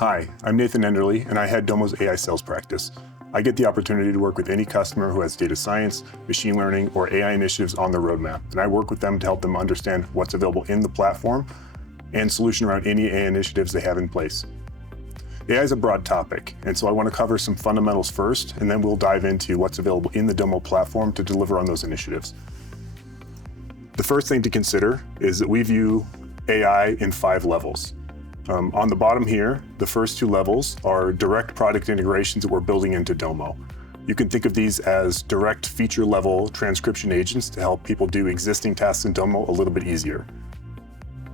Hi, I'm Nathan Enderle, and I head Domo's AI sales practice. I get the opportunity to work with any customer who has data science, machine learning, or AI initiatives on their roadmap, and I work with them to help them understand what's available in the platform and solution around any AI initiatives they have in place. AI is a broad topic, and so I want to cover some fundamentals first, and then we'll dive into what's available in the Domo platform to deliver on those initiatives. The first thing to consider is that we view AI in 5 levels. On the bottom here, the first 2 levels are direct product integrations that we're building into Domo. You can think of these as direct feature level transcription agents to help people do existing tasks in Domo a little bit easier.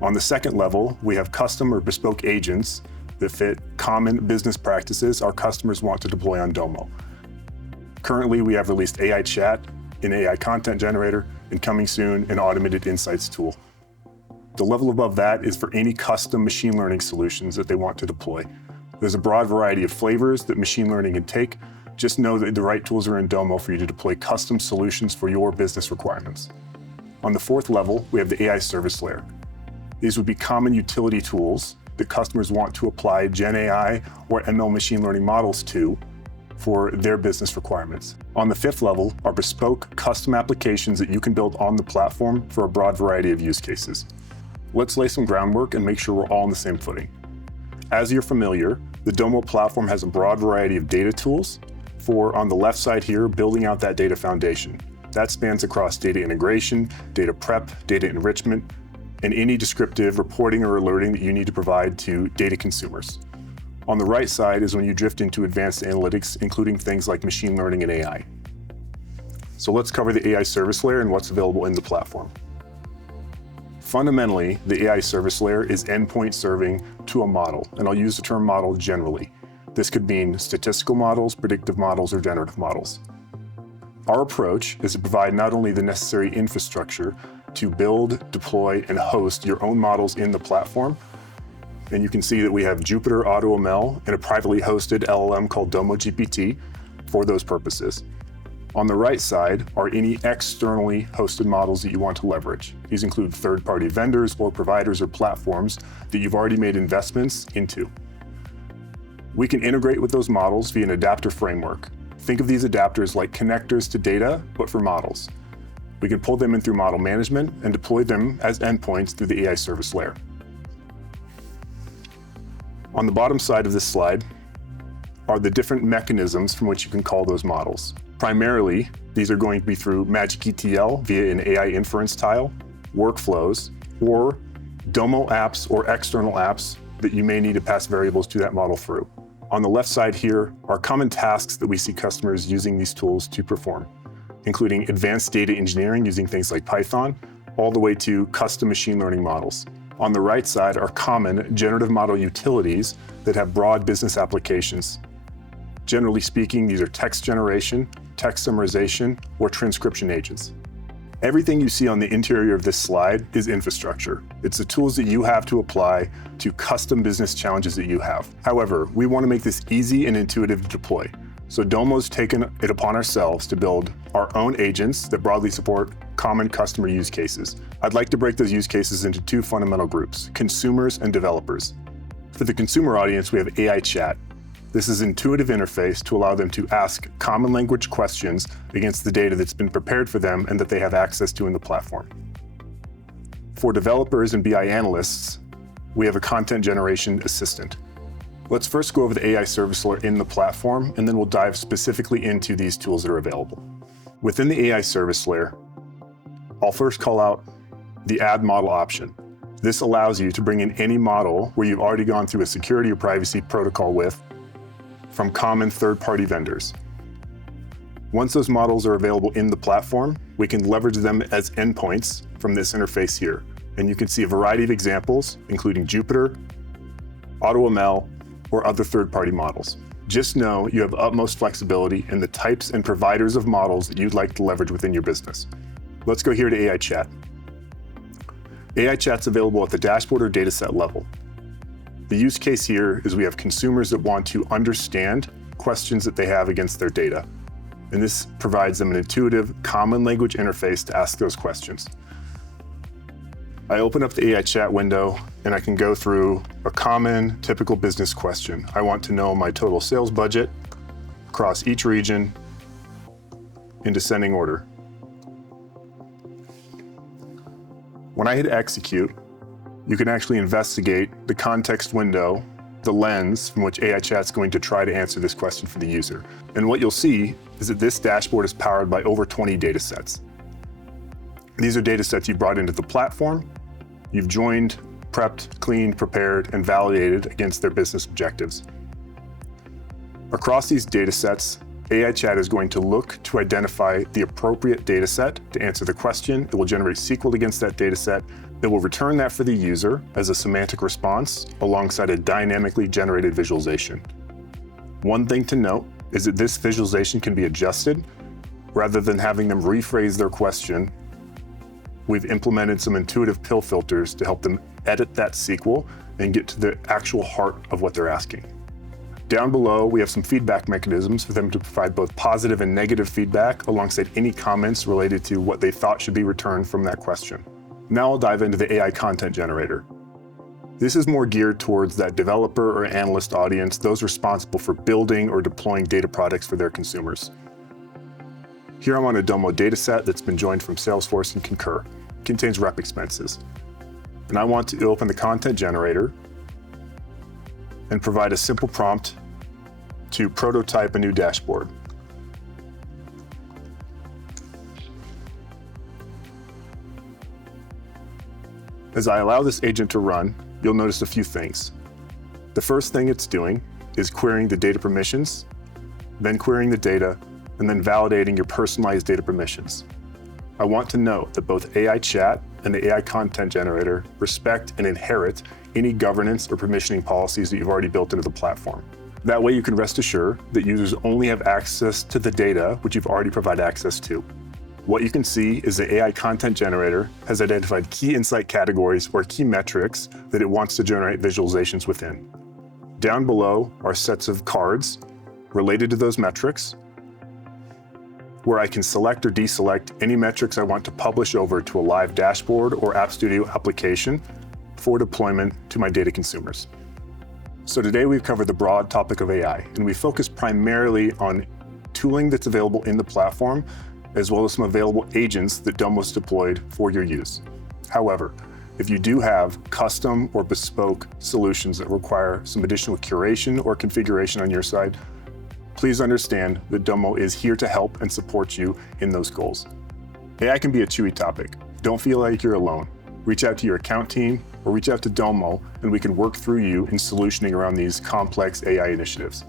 On the second level, we have custom or bespoke agents that fit common business practices our customers want to deploy on Domo. Currently, we have released AI Chat, an AI content generator, and coming soon, an automated insights tool. The level above that is for any custom machine learning solutions that they want to deploy. There's a broad variety of flavors that machine learning can take. Just know that the right tools are in Domo for you to deploy custom solutions for your business requirements. On the 4th level, we have the AI service layer. These would be common utility tools that customers want to apply Gen AI or ML machine learning models to for their business requirements. On the 5th level are bespoke custom applications that you can build on the platform for a broad variety of use cases. Let's lay some groundwork and make sure we're all on the same footing. As you're familiar, the Domo platform has a broad variety of data tools for, on the left side here, building out that data foundation. That spans across data integration, data prep, data enrichment, and any descriptive reporting or alerting that you need to provide to data consumers. On the right side is when you drift into advanced analytics, including things like machine learning and AI. So let's cover the AI service layer and what's available in the platform. Fundamentally, the AI service layer is endpoint serving to a model, and I'll use the term model generally. This could mean statistical models, predictive models, or generative models. Our approach is to provide not only the necessary infrastructure to build, deploy, and host your own models in the platform, and you can see that we have Jupyter AutoML and a privately hosted LLM called Domo GPT for those purposes. On the right side are any externally hosted models that you want to leverage. These include third-party vendors or providers or platforms that you've already made investments into. We can integrate with those models via an adapter framework. Think of these adapters like connectors to data, but for models. We can pull them in through model management and deploy them as endpoints through the AI service layer. On the bottom side of this slide are the different mechanisms from which you can call those models. Primarily, these are going to be through Magic ETL via an AI inference tile, workflows, or Domo apps or external apps that you may need to pass variables to that model through. On the left side here are common tasks that we see customers using these tools to perform, including advanced data engineering using things like Python, all the way to custom machine learning models. On the right side are common generative model utilities that have broad business applications. Generally speaking, these are text generation, text summarization, or transcription agents. Everything you see on the interior of this slide is infrastructure. It's the tools that you have to apply to custom business challenges that you have. However, we want to make this easy and intuitive to deploy. So Domo's taken it upon ourselves to build our own agents that broadly support common customer use cases. I'd like to break those use cases into 2 fundamental groups, consumers and developers. For the consumer audience, we have AI Chat. This is an intuitive interface to allow them to ask common language questions against the data that's been prepared for them and that they have access to in the platform. For developers and BI analysts, we have a content generation assistant. Let's first go over the AI service layer in the platform, and then we'll dive specifically into these tools that are available. Within the AI service layer, I'll first call out the add model option. This allows you to bring in any model where you've already gone through a security or privacy protocol with from common third-party vendors. Once those models are available in the platform, we can leverage them as endpoints from this interface here. And you can see a variety of examples, including Jupyter, AutoML, or other third-party models. Just know you have utmost flexibility in the types and providers of models that you'd like to leverage within your business. Let's go here to AI Chat. AI Chat's available at the dashboard or dataset level. The use case here is we have consumers that want to understand questions that they have against their data. And this provides them an intuitive, common language interface to ask those questions. I open up the AI chat window and I can go through a common, typical business question. I want to know my total sales budget across each region in descending order. When I hit execute, you can actually investigate the context window, the lens from which AI Chat's going to try to answer this question for the user. And what you'll see is that this dashboard is powered by over 20 data sets. These are data sets you brought into the platform, you've joined, prepped, cleaned, prepared, and validated against their business objectives. Across these data sets, AI Chat is going to look to identify the appropriate data set to answer the question. It will generate SQL against that data set. It will return that for the user as a semantic response alongside a dynamically generated visualization. One thing to note is that this visualization can be adjusted. Rather than having them rephrase their question, we've implemented some intuitive pill filters to help them edit that SQL and get to the actual heart of what they're asking. Down below, we have some feedback mechanisms for them to provide both positive and negative feedback alongside any comments related to what they thought should be returned from that question. Now I'll dive into the AI content generator. This is more geared towards that developer or analyst audience, those responsible for building or deploying data products for their consumers. Here I'm on a Domo dataset that's been joined from Salesforce and Concur. It contains rep expenses. And I want to open the content generator and provide a simple prompt to prototype a new dashboard. As I allow this agent to run, you'll notice a few things. The first thing it's doing is querying the data permissions, then querying the data, and then validating your personalized data permissions. I want to note that both AI Chat and the AI Content Generator respect and inherit any governance or permissioning policies that you've already built into the platform. That way you can rest assured that users only have access to the data which you've already provided access to. What you can see is the AI Content Generator has identified key insight categories or key metrics that it wants to generate visualizations within. Down below are sets of cards related to those metrics, where I can select or deselect any metrics I want to publish over to a live dashboard or App Studio application for deployment to my data consumers. So today we've covered the broad topic of AI, and we focused primarily on tooling that's available in the platform, as well as some available agents that Domo's deployed for your use. However, if you do have custom or bespoke solutions that require some additional curation or configuration on your side, please understand that Domo is here to help and support you in those goals. AI can be a chewy topic. Don't feel like you're alone. Reach out to your account team or reach out to Domo and we can work through you in solutioning around these complex AI initiatives.